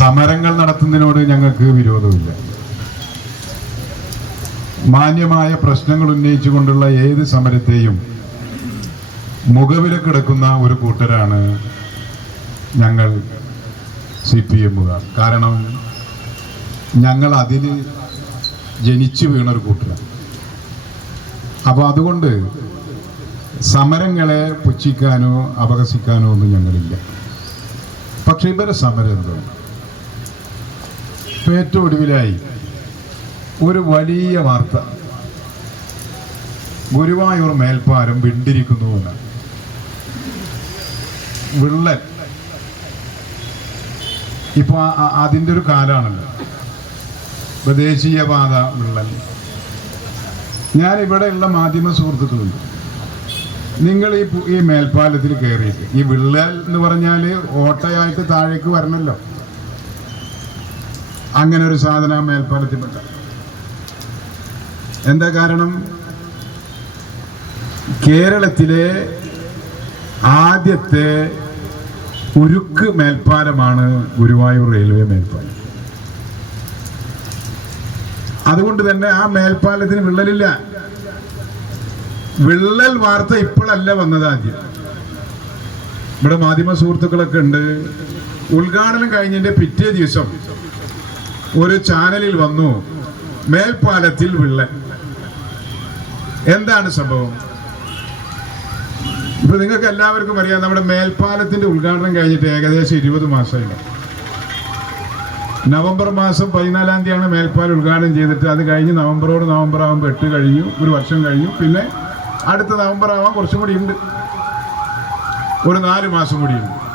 സമരങ്ങൾ നടത്തുന്നതിനോട് ഞങ്ങൾക്ക് വിരോധമില്ല. മാന്യമായ പ്രശ്നങ്ങൾ ഉന്നയിച്ചുകൊണ്ടുള്ള ഏത് സമരത്തെയും മുഖവിലക്കെടുക്കുന്ന ഒരു കൂട്ടരാണ് ഞങ്ങൾ സി പി എമ്മുകാർ. കാരണം ഞങ്ങൾ അതിൽ ജനിച്ചു വീണൊരു കൂട്ടരാണ്. അപ്പോൾ അതുകൊണ്ട് സമരങ്ങളെ പുച്ഛിക്കാനോ അപഹസിക്കാനോ ഒന്നും ഞങ്ങളില്ല. പക്ഷേ ഇവരെ സമരം എന്തോ ഇപ്പൊ ഏറ്റവും ഒടുവിലായി. ഒരു വലിയ വാർത്ത. ഗുരുവായൂർ മേൽപ്പാലം വിണ്ടിരിക്കുന്നു എന്നാണ് വിള്ളൽ. ഇപ്പൊ അതിന്റെ ഒരു കാലാണല്ലോ. ദേശീയപാത വിള്ളൽ. ഞാൻ ഇവിടെയുള്ള മാധ്യമ സുഹൃത്തുക്കളുണ്ട് നിങ്ങൾ ഈ ഈ മേൽപ്പാലത്തിൽ കയറിയിട്ട് ഈ വിള്ളൽ എന്ന് പറഞ്ഞാൽ ഓട്ടയായിട്ട് താഴേക്ക് വരണല്ലോ. അങ്ങനെ ഒരു സാധന മേൽപ്പാലത്തിൽപ്പെട്ട. മേൽപ്പാലത്തിൽ എന്താ കാരണം? കേരളത്തിലെ ആദ്യത്തെ ഉരുക്ക് മേൽപ്പാലമാണ് ഗുരുവായൂർ റെയിൽവേ മേൽപ്പാലം. അതുകൊണ്ട് തന്നെ ആ മേൽപ്പാലത്തിന് വിള്ളലില്ല. വിള്ളൽ വാർത്ത ഇപ്പോഴല്ല വന്നത് ആദ്യം. ഇവിടെ മാധ്യമ സുഹൃത്തുക്കളൊക്കെ ഉണ്ട്. ഉദ്ഘാടനം കഴിഞ്ഞതിന്റെ പിറ്റേ ദിവസം ഒരു ചാനലിൽ വന്നു മേൽപ്പാലത്തിൽ വിള്ളൽ. എന്താണ് സംഭവം? ഇപ്പൊ നിങ്ങൾക്ക് എല്ലാവർക്കും അറിയാം നമ്മുടെ മേൽപ്പാലത്തിന്റെ ഉദ്ഘാടനം കഴിഞ്ഞിട്ട് ഏകദേശം ഇരുപത് മാസമായി. നവംബർ മാസം പതിനാലാം തീയതിയാണ് മേൽപ്പാലം ഉദ്ഘാടനം ചെയ്തിട്ട് അത് കഴിഞ്ഞ് നവംബറോട് നവംബർ ആകുമ്പോൾ എട്ട് കഴിഞ്ഞു ഒരു വർഷം കഴിഞ്ഞു. പിന്നെ അടുത്ത നവംബർ ആവാൻ കുറച്ചും കൂടി ഉണ്ട്. ഒരു നാല് മാസം കൂടിയുണ്ട്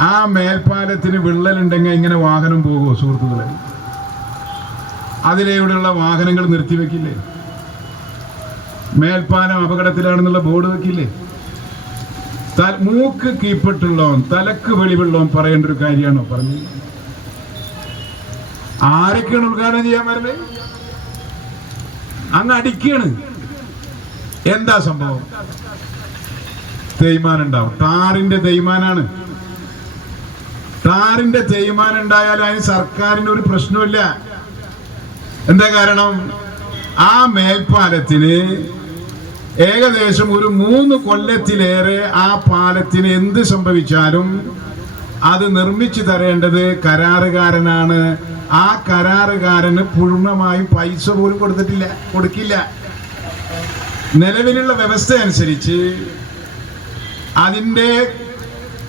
ആ മേൽപ്പാലത്തിന് വിള്ളലുണ്ടെങ്കിൽ ഇങ്ങനെ വാഹനം പോകുമോ സുഹൃത്തുക്കളെ? അതിലൂടെയുള്ള വാഹനങ്ങൾ നിർത്തി നിർത്തിവെക്കില്ലേ? മേൽപ്പാലം അപകടത്തിലാണെന്നുള്ള ബോർഡ് വെക്കില്ലേ? മൂക്ക് കീപ്പിട്ടുള്ളവൻ തലക്ക് വെളിവുള്ളവൻ പറയേണ്ട ഒരു കാര്യമാണോ പറഞ്ഞു ആരൊക്കെയാണ് ഉദ്ഘാടനം ചെയ്യാൻ പറഞ്ഞത് അങ്ങ് അടിക്കാണ്. എന്താ സംഭവം? തേയ്മാനുണ്ടാവും. താറിന്റെ തേയ്മാനാണ്. ടാറിന്റെ തേയ്മാനം ഉണ്ടായാൽ അതിന് സർക്കാരിന് ഒരു പ്രശ്നമില്ല എന്താ കാരണം? ആ മേൽപ്പാലത്തിന് ഏകദേശം ഒരു മൂന്ന് കൊല്ലത്തിലേറെ ആ പാലത്തിന് എന്ത് സംഭവിച്ചാലും അത് നിർമ്മിച്ചു തരേണ്ടത് കരാറുകാരനാണ്. ആ കരാറുകാരന് പൂർണമായി പൈസ പോലും കൊടുത്തിട്ടില്ല കൊടുക്കില്ല. നിലവിലുള്ള വ്യവസ്ഥ അനുസരിച്ച് അതിന്റെ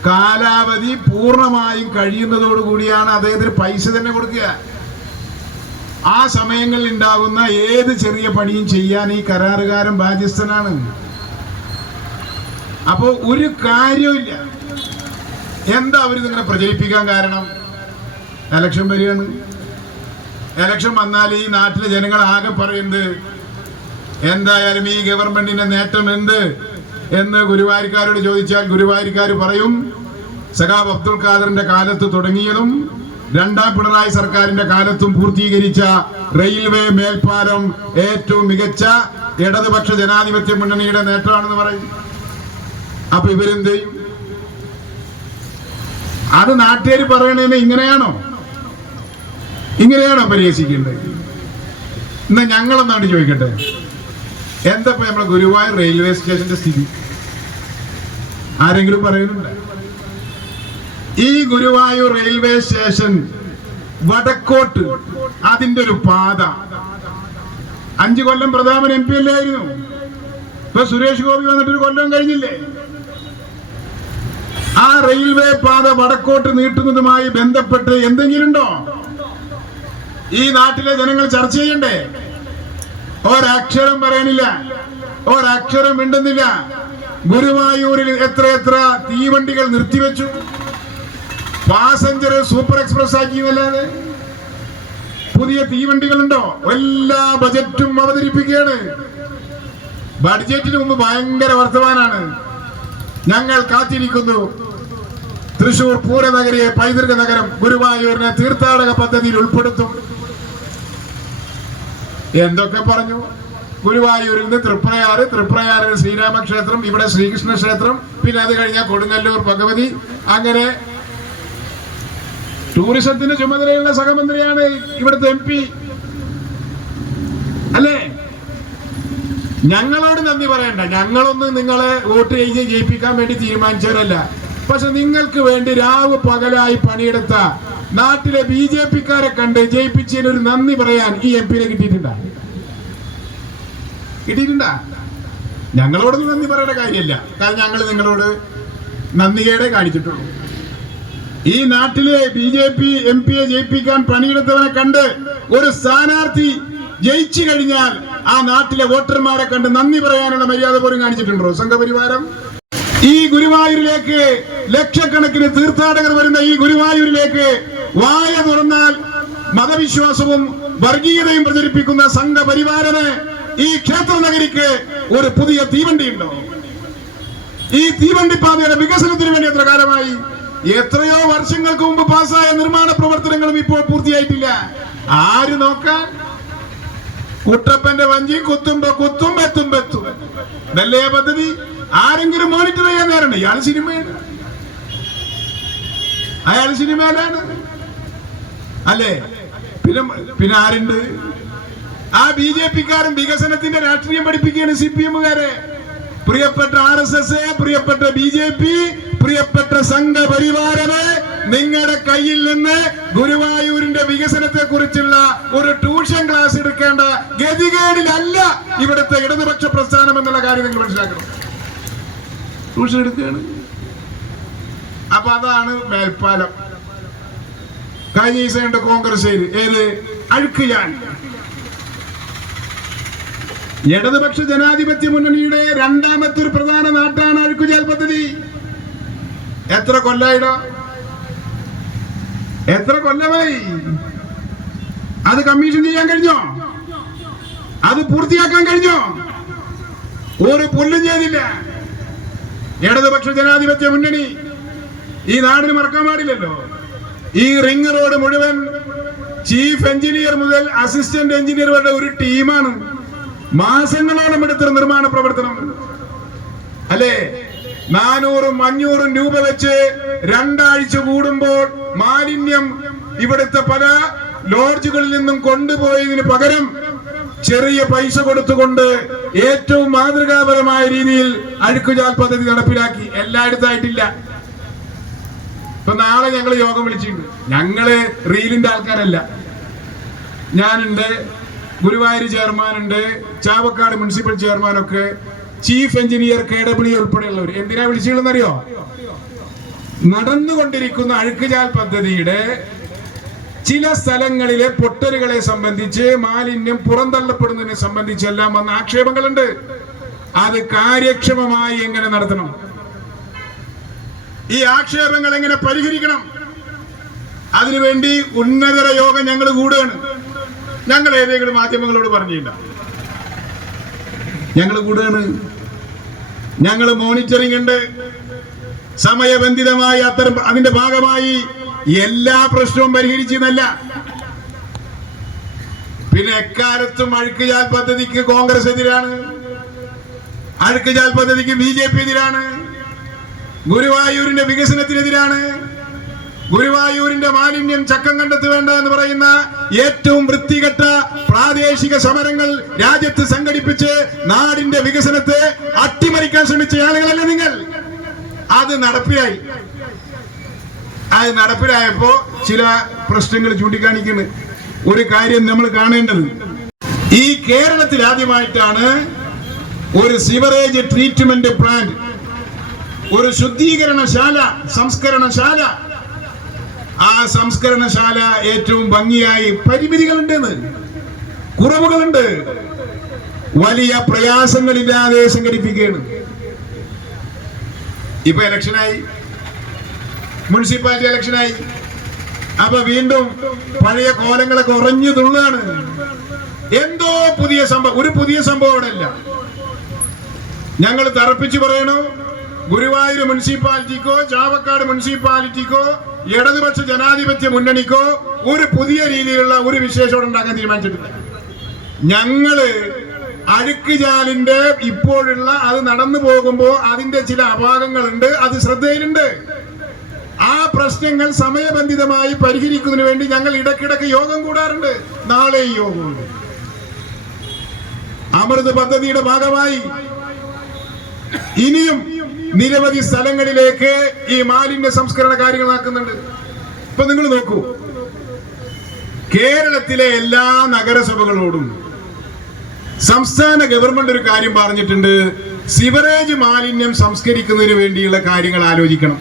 കാലാവധി പൂർണമായും കഴിയുന്നതോടുകൂടിയാണ് അദ്ദേഹത്തിന് പൈസ തന്നെ കൊടുക്കുക. ആ സമയങ്ങളിൽ ഉണ്ടാകുന്ന ഏത് ചെറിയ പണിയും ചെയ്യാൻ ഈ കരാറുകാരൻ ബാധ്യസ്ഥനാണ്. അപ്പോൾ ഒരു കാര്യമില്ല എന്താ അവർ നിങ്ങളെ പ്രചരിപ്പിക്കാൻ കാരണം? എലക്ഷൻ വരികയാണ്. എലക്ഷൻ വന്നാൽ ഈ നാട്ടിലെ ജനങ്ങൾ ആകെ പറയുന്നത് എന്തായാലും ഈ ഗവൺമെന്റിന്റെ നേട്ടം എന്ത്? എന്ന് ഗുരുവായൂർക്കാരോട് ചോദിച്ചാൽ ഗുരുവായൂർക്കാർ പറയും സഖാബ് അബ്ദുൾ ഖാദറിന്റെ കാലത്ത് തുടങ്ങിയതും രണ്ടാം പിണറായി സർക്കാരിന്റെ കാലത്തും പൂർത്തീകരിച്ച റെയിൽവേ മേൽപ്പാലം ഏറ്റവും മികച്ച ഇടതുപക്ഷ ജനാധിപത്യ മുന്നണിയുടെ നേട്ടമാണെന്ന് പറയും. അപ്പൊ ഇവരെന്ത് ചെയ്യും? അത് നാട്ടുകാർ പറയണെന്ന് ഇങ്ങനെയാണോ? ഇങ്ങനെയാണോ പരിഹസിക്കേണ്ടത്? എന്നാ ഞങ്ങളെന്നാണ് ചോദിക്കട്ടെ? എന്താ ഇപ്പൊ നമ്മുടെ ഗുരുവായൂർ റെയിൽവേ സ്റ്റേഷന്റെ സ്ഥിതി? ആരെങ്കിലും പറയുന്നുണ്ട്? ഈ ഗുരുവായൂർ റെയിൽവേ സ്റ്റേഷൻ വടക്കോട്ട് അതിന്റെ ഒരു പാത. അഞ്ചു കൊല്ലം പ്രധാനമൻ എം പി അല്ലായിരുന്നു ഇപ്പൊ സുരേഷ് ഗോപി വന്നിട്ട് ഒരു കൊല്ലം കഴിഞ്ഞില്ലേ? ആ റെയിൽവേ പാത വടക്കോട്ട് നീട്ടുന്നതുമായി ബന്ധപ്പെട്ട് എന്തെങ്കിലും ഉണ്ടോ ഈ നാട്ടിലെ ജനങ്ങൾ ചർച്ച ചെയ്യണ്ടേ? ഒരക്ഷരം പറയാനില്ല ഒരക്ഷരം മിണ്ടുന്നില്ല. ഗുരുവായൂരിൽ എത്ര എത്ര തീവണ്ടികൾ നിർത്തിവെച്ചു. പാസഞ്ചർ സൂപ്പർ എക്സ്പ്രസ് ആക്കിയതല്ലാതെ പുതിയ തീവണ്ടികളുണ്ടോ? എല്ലാ ബജറ്റും അവതരിപ്പിക്കുകയാണ്. ബഡ്ജറ്റിന് മുമ്പ് ഭയങ്കര വർത്തമാനാണ്. ഞങ്ങൾ കാത്തിരിക്കുന്നു. തൃശൂർ പൂരനഗരിയെ പൈതൃക നഗരം ഗുരുവായൂരിനെ തീർത്ഥാടക പദ്ധതിയിൽ ഉൾപ്പെടുത്തും. എന്തൊക്കെ പറഞ്ഞു? ഗുരുവായൂരിൽ നിന്ന് തൃപ്രയാറ് തൃപ്രയാറിൽ ശ്രീരാമക്ഷേത്രം ഇവിടെ ശ്രീകൃഷ്ണ ക്ഷേത്രം പിന്നെ അത് കഴിഞ്ഞാൽ കൊടുങ്ങല്ലൂർ ഭഗവതി. അങ്ങനെ ടൂറിസത്തിന്റെ ചുമതലയുള്ള സഹമന്ത്രിയാണ് ഇവിടുത്തെ എം പി. അല്ലേ? ഞങ്ങളോട് നന്ദി പറയണ്ട. ഞങ്ങളൊന്നും നിങ്ങളെ വോട്ട് ചെയ്ത് ജയിപ്പിക്കാൻ വേണ്ടി തീരുമാനിച്ചവരല്ല. പക്ഷെ നിങ്ങൾക്ക് വേണ്ടി രാവ് പകലായി പണിയെടുത്ത നാട്ടിലെ ബി ജെ പിക്കാരെ കണ്ട് ജയിപ്പിച്ചതിന് ഒരു നന്ദി പറയാൻ ഈ എം പിനെ കിട്ടിയിട്ടുണ്ടാ? ഞങ്ങളോട് നന്ദി പറയേണ്ട കാര്യമില്ല. കാരണം ഞങ്ങൾ നിങ്ങളോട് നന്ദികേടെ കാണിച്ചിട്ടുള്ളൂ. ഈ നാട്ടിലെ ബി ജെ പി എം പിയെ ജയിപ്പിക്കാൻ പണിയെടുത്തവനെ കണ്ട് ഒരു സ്ഥാനാർത്ഥി ജയിച്ചു കഴിഞ്ഞാൽ ആ നാട്ടിലെ വോട്ടർമാരെ കണ്ട് നന്ദി പറയാനുള്ള മര്യാദ പോലും കാണിച്ചിട്ടുണ്ടോ സംഘപരിവാരം? ഈ ഗുരുവായൂരിലേക്ക് ലക്ഷക്കണക്കിന് തീർത്ഥാടകർ വരുന്ന ഈ ഗുരുവായൂരിലേക്ക് വായ തുറന്നാൽ മതവിശ്വാസവും വർഗീയതയും പ്രചരിപ്പിക്കുന്ന സംഘപരിവാരന് ഈ ക്ഷേത്ര നഗരിക്ക് ഒരു പുതിയ തീവണ്ടി ഉണ്ടോ ഈ തീവണ്ടിപ്പാതയുടെ വികസനത്തിന് വേണ്ടി എത്ര കാലമായി? എത്രയോ വർഷങ്ങൾക്ക് മുമ്പ് പാസ്സായ നിർമ്മാണ പ്രവർത്തനങ്ങളും ഇപ്പോൾ പൂർത്തിയായിട്ടില്ല. ആര് നോക്കാൻ കുട്ടപ്പന്റെ വഞ്ചി കുത്തുമ്പോ കുത്തും എത്തും. ഇതല്ലേ പദ്ധതി? ആരെങ്കിലും മോണിറ്റർ ചെയ്യാൻ നേരണ്ട്? ഇയാൾ സിനിമയാണ്. അയാൾ സിനിമയിലാണ്. അല്ലേ? പിന്നെ പിന്നെ ആരുണ്ട്? ആ ബി ജെ പിക്കാരൻ വികസനത്തിന്റെ രാഷ്ട്രീയം പഠിപ്പിക്കുകയാണ് സി പി എമ്മുകാരെ. പ്രിയപ്പെട്ട ആർ എസ് എസ് പ്രിയപ്പെട്ട ബി ജെ പി പ്രിയപ്പെട്ട സംഘപരിവാരമേ നിങ്ങളുടെ കയ്യിൽ നിന്ന് ഗുരുവായൂരിന്റെ വികസനത്തെ കുറിച്ചുള്ള ഒരു ട്യൂഷൻ ക്ലാസ് എടുക്കേണ്ട ഗതികേടിലല്ല ഇവിടുത്തെ ഇടതുപക്ഷ പ്രസ്ഥാനം എന്നുള്ള കാര്യം നിങ്ങൾ മനസ്സിലാക്കണം. ട്യൂഷൻ എടുക്കുകയാണ്. അപ്പൊ അതാണ് മേൽപ്പാലം. കഴിഞ്ഞ ദിവസമുണ്ട് കോൺഗ്രസ് ഏത്? അഴുക്കുയാൻ. ഇടതുപക്ഷ ജനാധിപത്യ മുന്നണിയുടെ രണ്ടാമത്തെ ഒരു പ്രധാന നാട്ടാണ് അഴുക്കുചാൽ പദ്ധതി. എത്ര കൊല്ലായിടോ എത്ര കൊല്ലമായി? അത് കമ്മീഷൻ ചെയ്യാൻ കഴിഞ്ഞോ? അത് പൂർത്തിയാക്കാൻ കഴിഞ്ഞോ? ഒരു പുല്ലും ചെയ്തില്ല. ഇടതുപക്ഷ ജനാധിപത്യ മുന്നണി ഈ നാടിന് മറക്കാൻ പാടില്ലല്ലോ. ഈ റിംഗ് റോഡ് മുഴുവൻ ചീഫ് എഞ്ചിനീയർ മുതൽ അസിസ്റ്റന്റ് എഞ്ചിനീയർ വരെ ഒരു ടീമാണ്. മാസങ്ങളോളം എടുത്തൊരു നിർമ്മാണ പ്രവർത്തനം. അല്ലേ? നാനൂറും അഞ്ഞൂറും രൂപ വെച്ച് രണ്ടാഴ്ച കൂടുമ്പോൾ മാലിന്യം ഇവിടുത്തെ പല ലോഡ്ജുകളിൽ നിന്നും കൊണ്ടുപോയതിന് പകരം ചെറിയ പൈസ കൊടുത്തുകൊണ്ട് ഏറ്റവും മാതൃകാപരമായ രീതിയിൽ അഴുക്കുചാൽ പദ്ധതി നടപ്പിലാക്കി. എല്ലായിടത്തായിട്ടില്ല ഇപ്പൊ നാളെ ഞങ്ങൾ യോഗം വിളിച്ചിട്ടുണ്ട്. ഞങ്ങൾ റീലിന്റെ ആൾക്കാരല്ല. ഞാനുണ്ട് ഗുരുവായൂർ ചെയർമാനുണ്ട് ചാവക്കാട് മുനിസിപ്പൽ ചെയർമാനൊക്കെ ചീഫ് എഞ്ചിനീയർ കെ ഡബ്ല്യു ഉൾപ്പെടെയുള്ളവർ എന്തിനാ വിളിച്ചിട്ടുള്ളതെന്നറിയോ? നടന്നുകൊണ്ടിരിക്കുന്ന അഴുക്കുചാൽ പദ്ധതിയുടെ ചില സ്ഥലങ്ങളിലെ പൊട്ടലുകളെ സംബന്ധിച്ച് മാലിന്യം പുറന്തള്ളപ്പെടുന്നതിനെ സംബന്ധിച്ചെല്ലാം വന്ന ആക്ഷേപങ്ങളുണ്ട്. അത് കാര്യക്ഷമമായി എങ്ങനെ നടത്തണം? ഈ ആക്ഷേപങ്ങൾ എങ്ങനെ പരിഹരിക്കണം? അതിനുവേണ്ടി ഉന്നതര യോഗം ഞങ്ങൾ കൂടുകയാണ്. ഞങ്ങൾ ഏതെങ്കിലും മാധ്യമങ്ങളോട് പറഞ്ഞില്ല ഞങ്ങൾ കൂടുകയാണ്. ഞങ്ങൾ മോണിറ്ററിംഗ് ഉണ്ട്. സമയബന്ധിതമായി അത്തരം അതിന്റെ ഭാഗമായി എല്ലാ പ്രശ്നവും പരിഹരിച്ചെന്നല്ല. പിന്നെ എക്കാലത്തും അഴുക്കുചാൽ പദ്ധതിക്ക് കോൺഗ്രസ് എതിരാണ്. അഴുക്കുചാൽ പദ്ധതിക്ക് ബി ജെ പി എതിരാണ്. ഗുരുവായൂരിന്റെ വികസനത്തിനെതിരാണ്. ഗുരുവായൂരിന്റെ മാലിന്യം ചക്കം കണ്ടെത്തു വേണ്ട എന്ന് പറയുന്ന ഏറ്റവും വൃത്തികെട്ട പ്രാദേശിക സമരങ്ങൾ രാജ്യത്ത് സംഘടിപ്പിച്ച് നാടിന്റെ വികസനത്തെ അട്ടിമറിക്കാൻ ശ്രമിച്ച ആളുകളല്ല നിങ്ങൾ? അത് നടപ്പിലായി. അത് നടപ്പിലായപ്പോ ചില പ്രശ്നങ്ങൾ ചൂണ്ടിക്കാണിക്കുന്നു. ഒരു കാര്യം നമ്മൾ കാണേണ്ടത്. ഈ കേരളത്തിൽ ആദ്യമായിട്ടാണ് ഒരു സിവറേജ് ട്രീറ്റ്മെന്റ് പ്ലാന്റ് ഒരു ശുദ്ധീകരണശാല സംസ്കരണശാല. ആ സംസ്കരണശാല ഏറ്റവും ഭംഗിയായി പരിമിതികളുണ്ട് കുറവുകളുണ്ട്. വലിയ പ്രയാസങ്ങളില്ലാതെ സംഘടിപ്പിക്കുകയാണ്. ഇപ്പൊ ഇലക്ഷനായി മുനിസിപ്പാലിറ്റി ഇലക്ഷനായി. അപ്പൊ വീണ്ടും പഴയ കോലങ്ങളൊക്കെ ഉറഞ്ഞു തുള്ളാണ് എന്തോ പുതിയ സംഭവം ഒരു പുതിയ സംഭവം അവിടെ ഞങ്ങൾ തറപ്പിച്ചു പറയണു? ഗുരുവായൂർ മുനിസിപ്പാലിറ്റിക്കോ ചാവക്കാട് മുനിസിപ്പാലിറ്റിക്കോ ഇടതുപക്ഷ ജനാധിപത്യ മുന്നണിക്കോ ഒരു പുതിയ രീതിയിലുള്ള ഒരു വിശേഷം ഉണ്ടാക്കാൻ തീരുമാനിച്ചിട്ടില്ല. ഞങ്ങൾ അഴുക്കുചാലിന്റെ ഇപ്പോഴുള്ള അത് നടന്നു പോകുമ്പോ അതിന്റെ ചില അപാകങ്ങളുണ്ട് അത് ശ്രദ്ധയിലുണ്ട്. ആ പ്രശ്നങ്ങൾ സമയബന്ധിതമായി പരിഹരിക്കുന്നതിന് വേണ്ടി ഞങ്ങൾ ഇടക്കിടക്ക് യോഗം കൂടാറുണ്ട്. നാളെ യോഗം യോഗമുണ്ട് അമൃത് പദ്ധതിയുടെ ഭാഗമായി ഇനിയും നിരവധി സ്ഥലങ്ങളിലേക്ക് ഈ മാലിന്യ സംസ്കരണ കാര്യങ്ങൾ നടക്കുന്നുണ്ട് ഇപ്പൊ നിങ്ങൾ നോക്കൂ. കേരളത്തിലെ എല്ലാ നഗരസഭകളോടും സംസ്ഥാന ഗവൺമെന്റ് ഒരു കാര്യം പറഞ്ഞിട്ടുണ്ട്. സിവറേജ് മാലിന്യം സംസ്കരിക്കുന്നതിന് വേണ്ടിയുള്ള കാര്യങ്ങൾ ആലോചിക്കണം.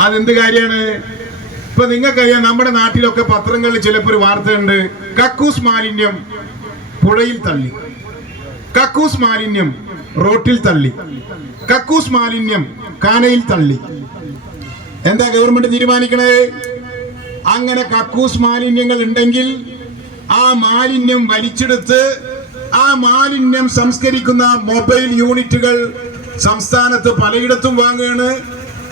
അതെന്ത് കാര്യമാണ്? ഇപ്പൊ നിങ്ങൾക്കറിയാം നമ്മുടെ നാട്ടിലൊക്കെ പത്രങ്ങളിൽ ചിലപ്പോൾ ഒരു വാർത്തയുണ്ട്. കക്കൂസ് മാലിന്യം പുഴയിൽ തള്ളി. കക്കൂസ് മാലിന്യം റോട്ടിൽ തള്ളി. കക്കൂസ് മാലിന്യം കാനയിൽ തള്ളി. എന്താ ഗവൺമെന്റ് തീരുമാനിക്കണേ? അങ്ങനെ കക്കൂസ് മാലിന്യങ്ങൾ ഉണ്ടെങ്കിൽ ആ മാലിന്യം വലിച്ചെടുത്ത് ആ മാലിന്യം സംസ്കരിക്കുന്ന മൊബൈൽ യൂണിറ്റുകൾ സംസ്ഥാനത്ത് പലയിടത്തും വാങ്ങുകയാണ്.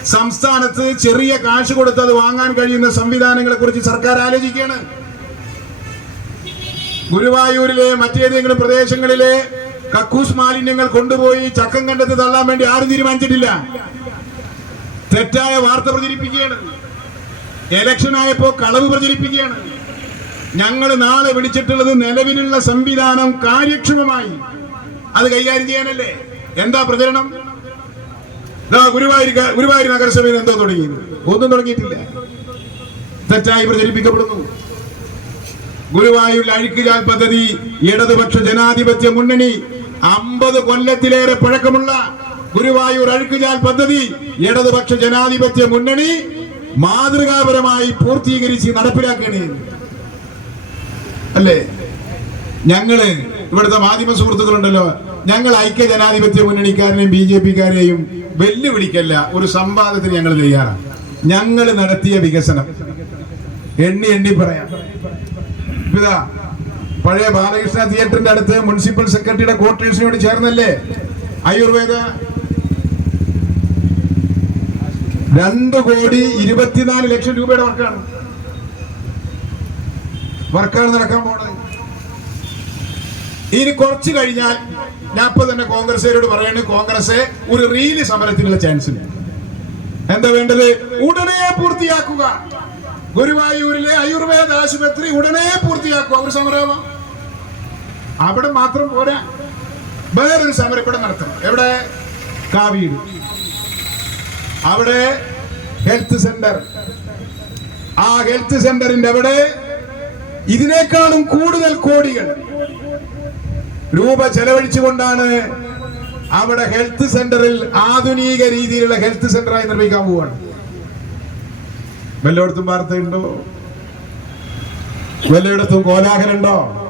സംസ്ഥാനത്ത് ചെറിയ കാശ് കൊടുത്ത് അത് വാങ്ങാൻ കഴിയുന്ന സംവിധാനങ്ങളെ കുറിച്ച് സർക്കാർ ആലോചിക്കുകയാണ്. ഗുരുവായൂരിലെ മറ്റേതെങ്കിലും പ്രദേശങ്ങളിലെ കക്കൂസ് മാലിന്യങ്ങൾ കൊണ്ടുപോയി ചക്കം കണ്ടെത്തി തള്ളാൻ വേണ്ടി ആരും തീരുമാനിച്ചിട്ടില്ല. തെറ്റായ വാർത്ത പ്രചരിപ്പിക്കുകയാണ്. എലക്ഷൻ ആയപ്പോ കളവ് പ്രചരിപ്പിക്കുകയാണ്. ഞങ്ങൾ നാളെ വിളിച്ചിട്ടുള്ളത് നിലവിലുള്ള സംവിധാനം കാര്യക്ഷമമായി. അത് കൈകാര്യം ചെയ്യാനല്ലേ? എന്താ പ്രചരണം? ഗുരുവായൂർ ഗുരുവായൂർ നഗരസഭയിൽ എന്തോ തുടങ്ങി. ഒന്നും തുടങ്ങിയിട്ടില്ല. തെറ്റായി പ്രചരിപ്പിക്കപ്പെടുന്നു. ഗുരുവായൂർ അഴുക്കുചാൽ പദ്ധതി ഇടതുപക്ഷ ജനാധിപത്യ മുന്നണി അമ്പത് കൊല്ലത്തിലേറെ പഴക്കമുള്ള ഗുരുവായൂർ അഴുക്കുചാൽ പദ്ധതി ഇടതുപക്ഷ ജനാധിപത്യ മുന്നണി മാതൃകാപരമായി പൂർത്തീകരിച്ച് നടപ്പിലാക്കണേ അല്ലേ? ഞങ്ങൾ ഇവിടുത്തെ മാധ്യമ സുഹൃത്തുക്കളുണ്ടല്ലോ. ഞങ്ങൾ ഐക്യ ജനാധിപത്യ മുന്നണിക്കാരനെയും ബി ജെ പിക്കാരെയും വെല്ലുവിളിക്കല്ല ഒരു സംവാദത്തിന് ഞങ്ങൾ തയ്യാറാണ്. ഞങ്ങൾ നടത്തിയ വികസനം. എണ്ണി എണ്ണി പറയാം. ഇതാ പഴയ ബാലകൃഷ്ണ തിയേറ്ററിന്റെ അടുത്ത് മുനിസിപ്പൽ സെക്രട്ടറിയുടെ ക്വാർട്ടേഴ്സിനോട് ചേർന്നല്ലേ? ആയുർവേദ. രണ്ട് കോടി ഇരുപത്തിനാല് ലക്ഷം രൂപയുടെ വർക്കാണ്. വർക്കാണ് നടക്കാൻ പോണത്. ഇനി കുറച്ച് കഴിഞ്ഞാൽ ഞാൻ ഇപ്പൊ തന്നെ കോൺഗ്രസുകാരോട് പറയുന്നത് കോൺഗ്രസ് ഒരു റീൽ സമരത്തിനുള്ള ചാൻസ് എന്താ വേണ്ടത്? ഉടനെ പൂർത്തിയാക്കുക. ഗുരുവായൂരിലെ ആയുർവേദ ആശുപത്രി ഉടനെ പൂർത്തിയാക്കുക. ഒരു സമരമോ അവിടെ മാത്രം പോരാ വേറൊരു സമരം ഇവിടെ നടത്തണം. എവിടെ? കാവീട്. അവിടെ ഹെൽത്ത് സെന്റർ ആ ഹെൽത്ത് സെന്ററിന്റെ അവിടെ ഇതിനേക്കാളും കൂടുതൽ കോടികൾ രൂപ ചെലവഴിച്ചുകൊണ്ടാണ് അവിടെ ഹെൽത്ത് സെന്ററിൽ ആധുനിക രീതിയിലുള്ള ഹെൽത്ത് സെന്ററായി നിർമ്മിക്കാൻ പോവാണ്. വല്ലയിടത്തും വാർത്തയുണ്ടോ? വല്ലയിടത്തും കോലാഹലുണ്ടോ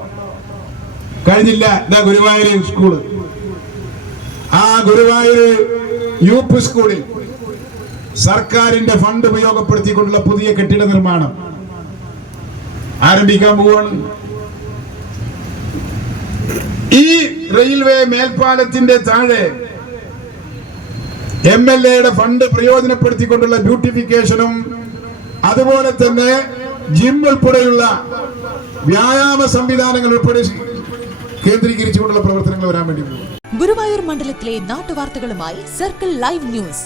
കഴിഞ്ഞില്ല. ഇതാ ഗുരുവായൂർ സ്കൂൾ ആ ഗുരുവായൂർ യു പി സ്കൂളിൽ സർക്കാരിന്റെ ഫണ്ട് ഉപയോഗപ്പെടുത്തിക്കൊണ്ടുള്ള പുതിയ കെട്ടിട നിർമ്മാണം ആരംഭിക്കാൻ പോവാണ്. ഈ റെയിൽവേ മേൽപ്പാലത്തിന്റെ താഴെ എം എൽ എയുടെ ഫണ്ട് പ്രയോജനപ്പെടുത്തിക്കൊണ്ടുള്ള ബ്യൂട്ടിഫിക്കേഷനും അതുപോലെ തന്നെ ജിം ഉൾപ്പെടെയുള്ള വ്യായാമ സംവിധാനങ്ങൾ ഉൾപ്പെടെ കേന്ദ്രീകരിച്ചുകൊണ്ടുള്ള പ്രവർത്തനങ്ങൾ വരാൻ വേണ്ടി ഗുരുവായൂർ മണ്ഡലത്തിലെ നാട്ടുവാർത്തകളുമായി സർക്കിൾ ലൈവ് ന്യൂസ്.